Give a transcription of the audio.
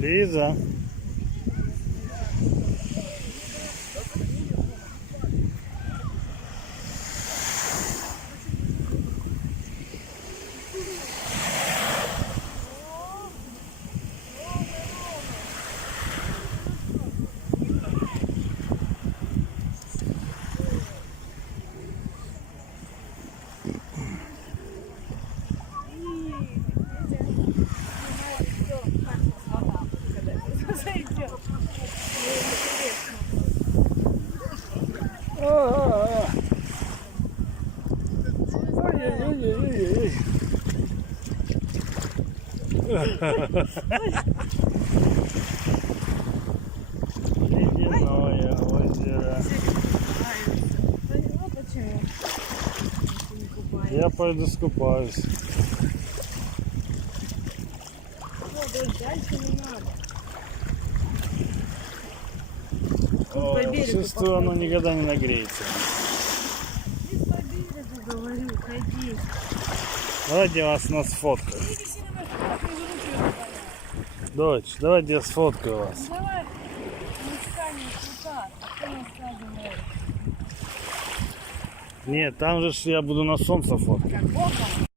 Лиза. Ой-ой-ой-ой-ой. Ледяное озеро. Я пойду скупаюсь. Дальше не надо. Ой, чувствую, оно никогда не нагреется. Ты по берегу, говорю, ходи. Давайте я вас на сфоткаю. Дочь, давайте я сфоткаю вас. Давай, не станем сюда, а ты не садим. Нет, там же ж я буду на солнце фоткать. Как боком.